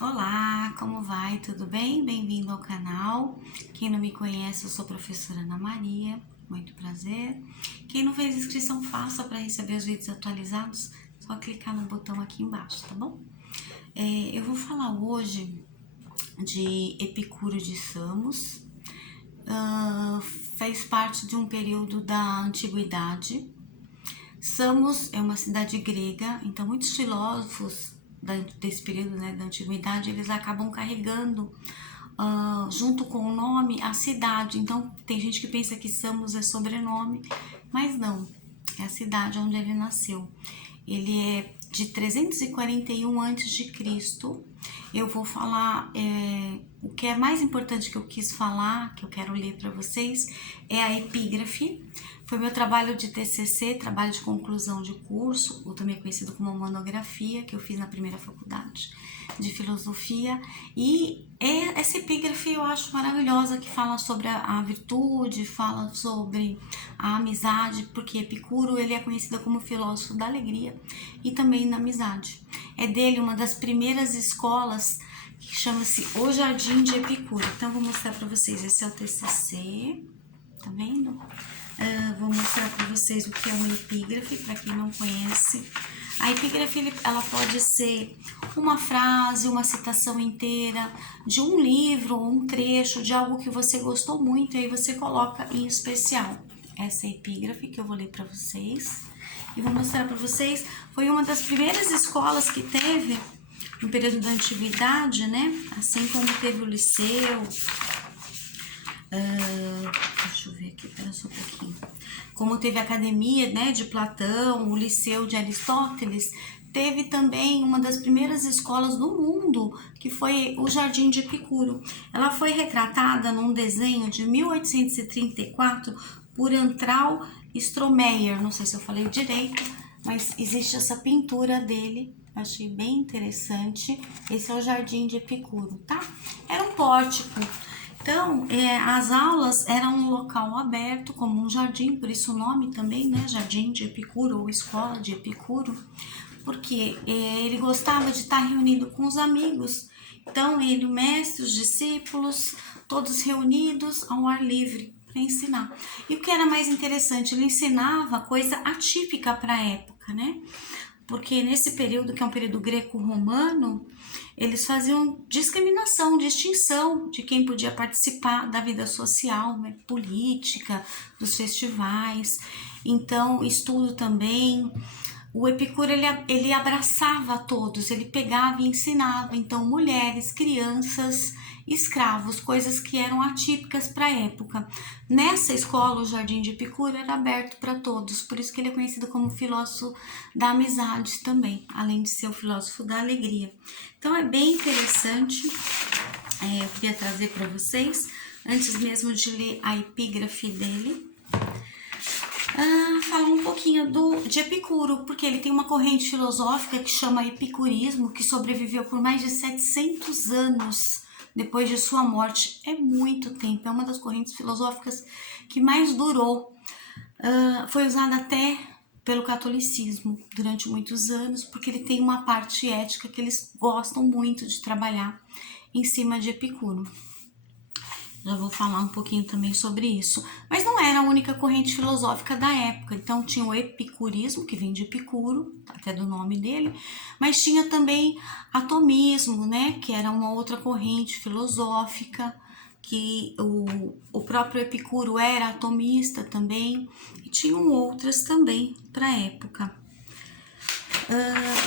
Olá, como vai? Tudo bem? Bem-vindo ao canal. Quem não me conhece, eu sou a professora Ana Maria, muito prazer. Quem não fez inscrição, faça para receber os vídeos atualizados, só clicar no botão aqui embaixo, tá bom? Eu vou falar hoje de Epicuro de Samos. Fez parte de um período da antiguidade. Samos é uma cidade grega, então muitos filósofos desse período, né, da antiguidade, eles acabam carregando junto com o nome a cidade. Então tem gente que pensa que Samos é sobrenome, mas não, é a cidade onde ele nasceu. Ele é de 341 a.C. Eu vou falar o que é mais importante que eu quis falar, que eu quero ler para vocês, é a epígrafe. Foi meu trabalho de TCC, trabalho de conclusão de curso, ou também conhecido como monografia, que eu fiz na primeira faculdade de filosofia. E essa epígrafe eu acho maravilhosa, que fala sobre a virtude, fala sobre a amizade, porque Epicuro ele é conhecido como filósofo da alegria e também da amizade. É dele uma das primeiras escolas que chama-se O Jardim de Epicuro. Então vou mostrar para vocês, esse é o TCC, tá vendo? Vou mostrar para vocês o que é uma epígrafe, para quem não conhece. A epígrafe ela pode ser uma frase, uma citação inteira de um livro ou um trecho de algo que você gostou muito e aí você coloca em especial. Essa é a epígrafe que eu vou ler para vocês e vou mostrar para vocês. Foi uma das primeiras escolas que teve no período da antiguidade, né? Assim como teve o Liceu. Deixa eu ver aqui, pera só um pouquinho. Como teve a academia, né, de Platão, o Liceu de Aristóteles, teve também uma das primeiras escolas do mundo, que foi o Jardim de Epicuro. Ela foi retratada num desenho de 1834 por Antral Stromeyer, não sei se eu falei direito, mas existe essa pintura dele, achei bem interessante. Esse é o Jardim de Epicuro, tá? Era um pórtico. Então, as aulas eram um local aberto, como um jardim, por isso o nome também, né? Jardim de Epicuro ou Escola de Epicuro, porque ele gostava de estar reunido com os amigos. Então, ele, o mestre, os discípulos, todos reunidos ao ar livre para ensinar. E o que era mais interessante, ele ensinava coisa atípica para a época, né? Porque nesse período, que é um período greco-romano, eles faziam discriminação, distinção de quem podia participar da vida social, né, política, dos festivais. Então, estudo também. O Epicuro ele abraçava a todos, ele pegava e ensinava, então, mulheres, crianças, escravos, coisas que eram atípicas para a época. Nessa escola, o Jardim de Epicuro era aberto para todos, por isso que ele é conhecido como filósofo da amizade também, além de ser o filósofo da alegria. Então é bem interessante, eu queria trazer para vocês, antes mesmo de ler a epígrafe dele, falar um pouquinho de Epicuro, porque ele tem uma corrente filosófica que chama epicurismo, que sobreviveu por mais de 700 anos depois de sua morte. É muito tempo, é uma das correntes filosóficas que mais durou. Foi usada até pelo catolicismo durante muitos anos, porque ele tem uma parte ética que eles gostam muito de trabalhar em cima de Epicuro. Já vou falar um pouquinho também sobre isso. Mas não era a única corrente filosófica da época. Então tinha o epicurismo, que vem de Epicuro, até do nome dele, mas tinha também atomismo, né, que era uma outra corrente filosófica, que o próprio Epicuro era atomista também, e tinham outras também para a época.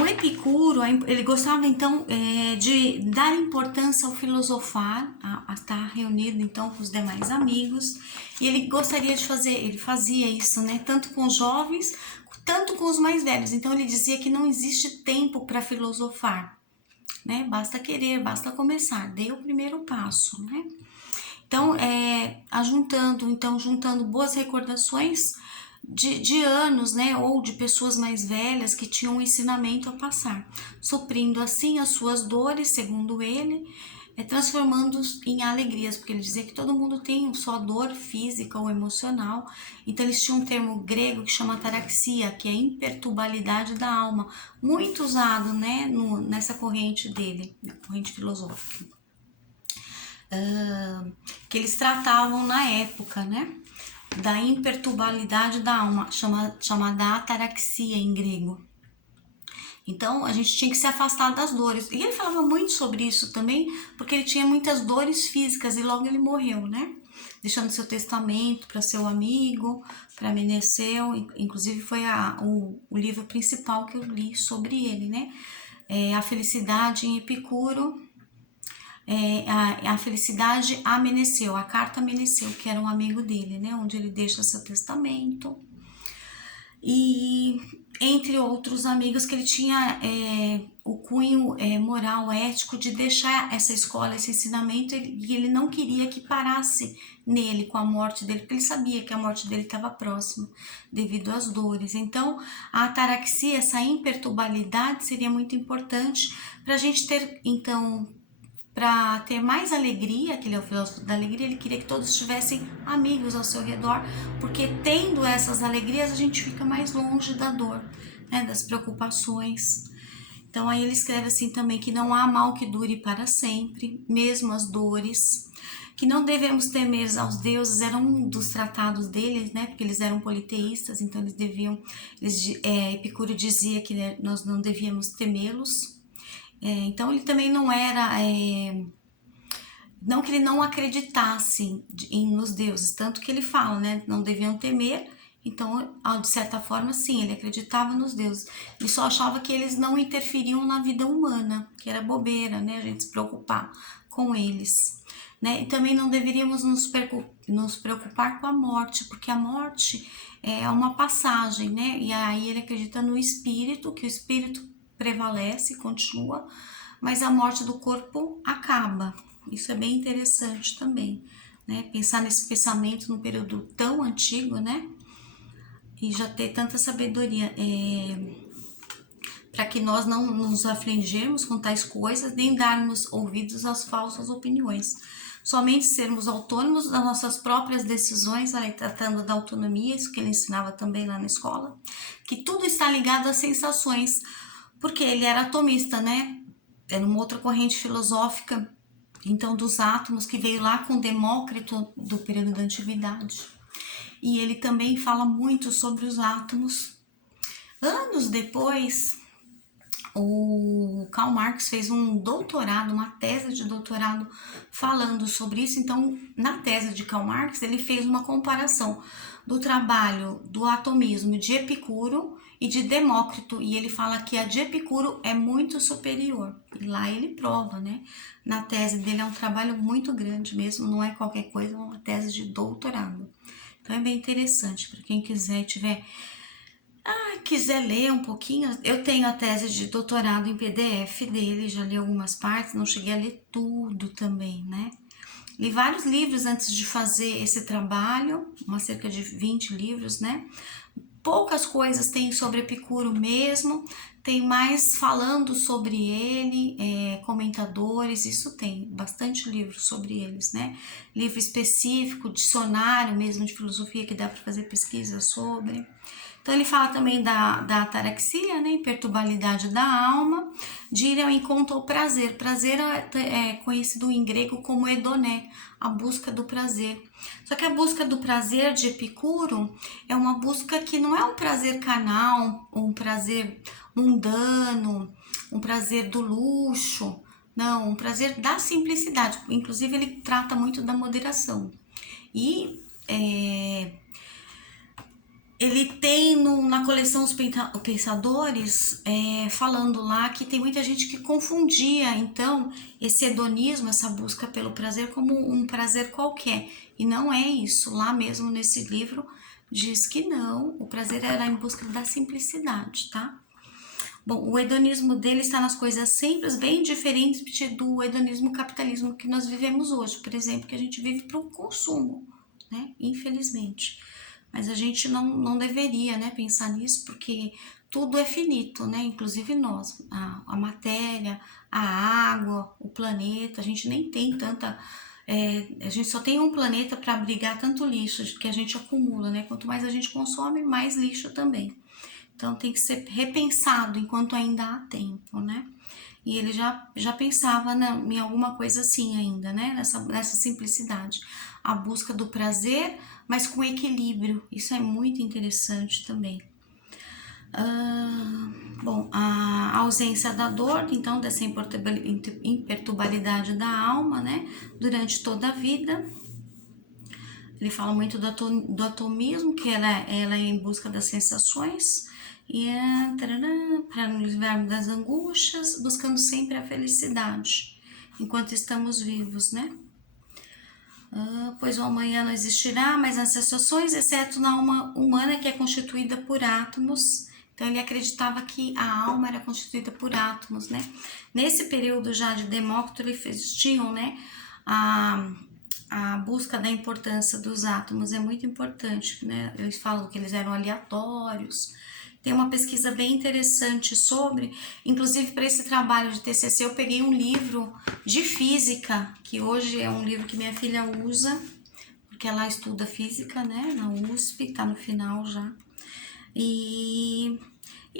O Epicuro, ele gostava então de dar importância ao filosofar, a estar reunido então com os demais amigos, e ele gostaria de fazer, ele fazia isso, né, tanto com os jovens, tanto com os mais velhos. Então ele dizia que não existe tempo para filosofar, né, basta querer, basta começar, dê o primeiro passo, né. Então, juntando boas recordações de anos, né, ou de pessoas mais velhas que tinham um ensinamento a passar, suprindo assim as suas dores, segundo ele, transformando-os em alegrias, porque ele dizia que todo mundo tem sua dor física ou emocional. Então eles tinham um termo grego que chama ataraxia, que é imperturbabilidade da alma, muito usado, né, nessa corrente dele, na corrente filosófica, que eles tratavam na época, né, da imperturbabilidade da alma, chamada ataraxia em grego. Então, a gente tinha que se afastar das dores. E ele falava muito sobre isso também, porque ele tinha muitas dores físicas e logo ele morreu, né? Deixando seu testamento para seu amigo, para Meneceu. Inclusive, foi o livro principal que eu li sobre ele, né? A Felicidade em Epicuro. A Felicidade a Meneceu, a carta a Meneceu, que era um amigo dele, né? Onde ele deixa seu testamento. E entre outros amigos que ele tinha o cunho moral, ético de deixar essa escola, esse ensinamento, e ele não queria que parasse nele com a morte dele, porque ele sabia que a morte dele estava próxima devido às dores. Então, a ataraxia, essa imperturbabilidade seria muito importante para a gente ter, então, para ter mais alegria, que ele é o filósofo da alegria, ele queria que todos tivessem amigos ao seu redor, porque tendo essas alegrias a gente fica mais longe da dor, né, das preocupações. Então aí ele escreve assim também, que não há mal que dure para sempre, mesmo as dores, que não devemos temer aos deuses, era um dos tratados deles, né, porque eles eram politeístas, então Epicuro dizia que, né, nós não devíamos temê-los. Então ele também não era, não que ele não acreditasse nos deuses, tanto que ele fala, né, não deviam temer. Então, de certa forma, sim, ele acreditava nos deuses. Ele só achava que eles não interferiam na vida humana, que era bobeira, né, a gente se preocupar com eles, né? E também não deveríamos nos preocupar com a morte, porque a morte é uma passagem, né? E aí ele acredita no espírito, que o espírito prevalece, continua, mas a morte do corpo acaba. Isso é bem interessante também, né? Pensar nesse pensamento num período tão antigo, né? E já ter tanta sabedoria, para que nós não nos afligirmos com tais coisas, nem darmos ouvidos às falsas opiniões. Somente sermos autônomos das nossas próprias decisões, aí tratando da autonomia, isso que ele ensinava também lá na escola, que tudo está ligado às sensações, porque ele era atomista, né? Era uma outra corrente filosófica, então, dos átomos, que veio lá com Demócrito do período da antiguidade. E ele também fala muito sobre os átomos. Anos depois, o Karl Marx fez um doutorado, uma tese de doutorado falando sobre isso. Então, na tese de Karl Marx, ele fez uma comparação do trabalho do atomismo de Epicuro e de Demócrito, e ele fala que a de Epicuro é muito superior. E lá ele prova, né? Na tese dele é um trabalho muito grande mesmo, não é qualquer coisa, é uma tese de doutorado. Então é bem interessante para quem quiser quiser ler um pouquinho. Eu tenho a tese de doutorado em PDF dele, já li algumas partes, não cheguei a ler tudo também, né? Li vários livros antes de fazer esse trabalho, cerca de 20 livros, né? Poucas coisas tem sobre Epicuro mesmo, tem mais falando sobre ele, comentadores, isso tem bastante livro sobre eles, né? Livro específico, dicionário mesmo de filosofia que dá para fazer pesquisa sobre. Então ele fala também da ataraxia, né, imperturbabilidade da alma, de ir ao encontro ao prazer. Prazer é conhecido em grego como hedoné, a busca do prazer. Só que a busca do prazer de Epicuro é uma busca que não é um prazer carnal, um prazer mundano, um prazer do luxo, não, um prazer da simplicidade. Inclusive ele trata muito da moderação. E ele tem na coleção Os Pensadores, falando lá que tem muita gente que confundia, então, esse hedonismo, essa busca pelo prazer, como um prazer qualquer. E não é isso. Lá mesmo nesse livro diz que não, o prazer era em busca da simplicidade, tá? Bom, o hedonismo dele está nas coisas simples, bem diferente do hedonismo capitalismo que nós vivemos hoje. Por exemplo, que a gente vive para o consumo, né? Infelizmente. Mas a gente não deveria, né, pensar nisso, porque tudo é finito, né? Inclusive nós, a matéria, a água, o planeta, a gente nem tem tanta. A gente só tem um planeta para abrigar tanto lixo que a gente acumula, né? Quanto mais a gente consome, mais lixo também. Então tem que ser repensado enquanto ainda há tempo, né? E ele já pensava em alguma coisa assim ainda, né? Nessa simplicidade. A busca do prazer, mas com equilíbrio. Isso é muito interessante também. Bom, a ausência da dor, então, dessa imperturbabilidade da alma, né? Durante toda a vida. Ele fala muito do atomismo, que ela é em busca das sensações, e para nos livrarmos das angústias, buscando sempre a felicidade, enquanto estamos vivos, né? Pois o amanhã não existirá, mas nas sensações, exceto na alma humana, que é constituída por átomos. Então ele acreditava que a alma era constituída por átomos, né? Nesse período já de Demócrito, eles tinham, né, a busca da importância dos átomos é muito importante, né? Eles falam que eles eram aleatórios. Tem uma pesquisa bem interessante sobre, inclusive para esse trabalho de TCC eu peguei um livro de física, que hoje é um livro que minha filha usa, porque ela estuda física, né, na USP, tá no final já. E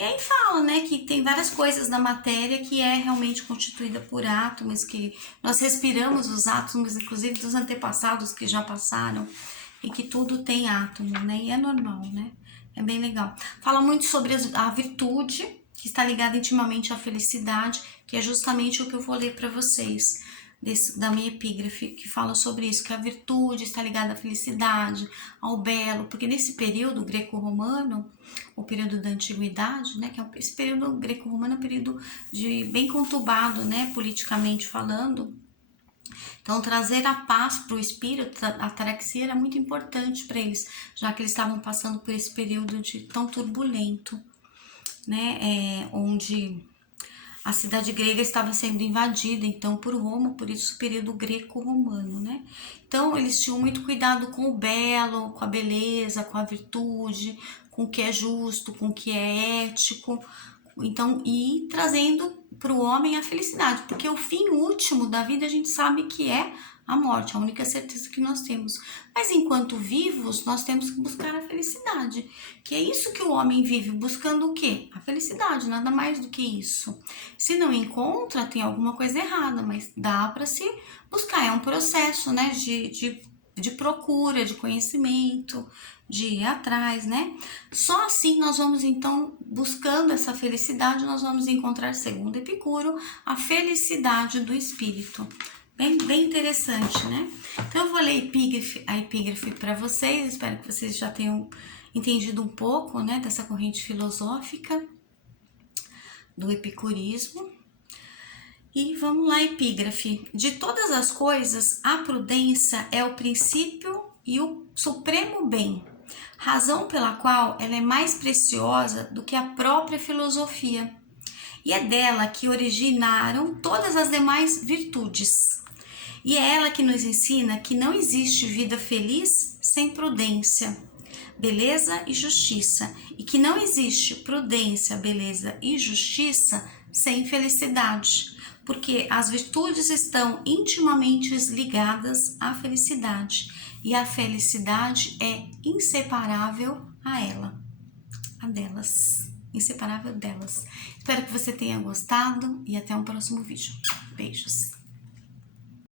aí fala, né, que tem várias coisas na matéria que é realmente constituída por átomos, que nós respiramos os átomos, inclusive dos antepassados que já passaram, e que tudo tem átomo, né, e é normal, né, é bem legal. Fala muito sobre a virtude, que está ligada intimamente à felicidade, que é justamente o que eu vou ler para vocês, da minha epígrafe, que fala sobre isso, que a virtude está ligada à felicidade, ao belo, porque nesse período greco-romano, o período da antiguidade, né, que é esse período greco-romano é um período bem conturbado, né, politicamente falando. Então, trazer a paz para o espírito, a ataraxia era muito importante para eles, já que eles estavam passando por esse período tão turbulento, né, onde a cidade grega estava sendo invadida, então, por Roma, por isso o período greco-romano, né? Então, eles tinham muito cuidado com o belo, com a beleza, com a virtude, com o que é justo, com o que é ético. Então, e trazendo para o homem a felicidade, porque o fim último da vida a gente sabe que é a morte, a única certeza que nós temos. Mas enquanto vivos, nós temos que buscar a felicidade, que é isso que o homem vive, buscando o quê? A felicidade, nada mais do que isso. Se não encontra, tem alguma coisa errada, mas dá para se buscar, é um processo, né, de procura, de conhecimento, de ir atrás, né? Só assim nós vamos, então, buscando essa felicidade, nós vamos encontrar, segundo Epicuro, a felicidade do espírito. Bem interessante, né? Então eu vou ler a epígrafe para vocês, espero que vocês já tenham entendido um pouco, né, dessa corrente filosófica do epicurismo. E vamos lá, epígrafe. De todas as coisas, a prudência é o princípio e o supremo bem, razão pela qual ela é mais preciosa do que a própria filosofia. E é dela que originaram todas as demais virtudes. E é ela que nos ensina que não existe vida feliz sem prudência, beleza e justiça, e que não existe prudência, beleza e justiça sem felicidade, porque as virtudes estão intimamente ligadas à felicidade, e a felicidade é inseparável inseparável delas. Espero que você tenha gostado e até um próximo vídeo. Beijos!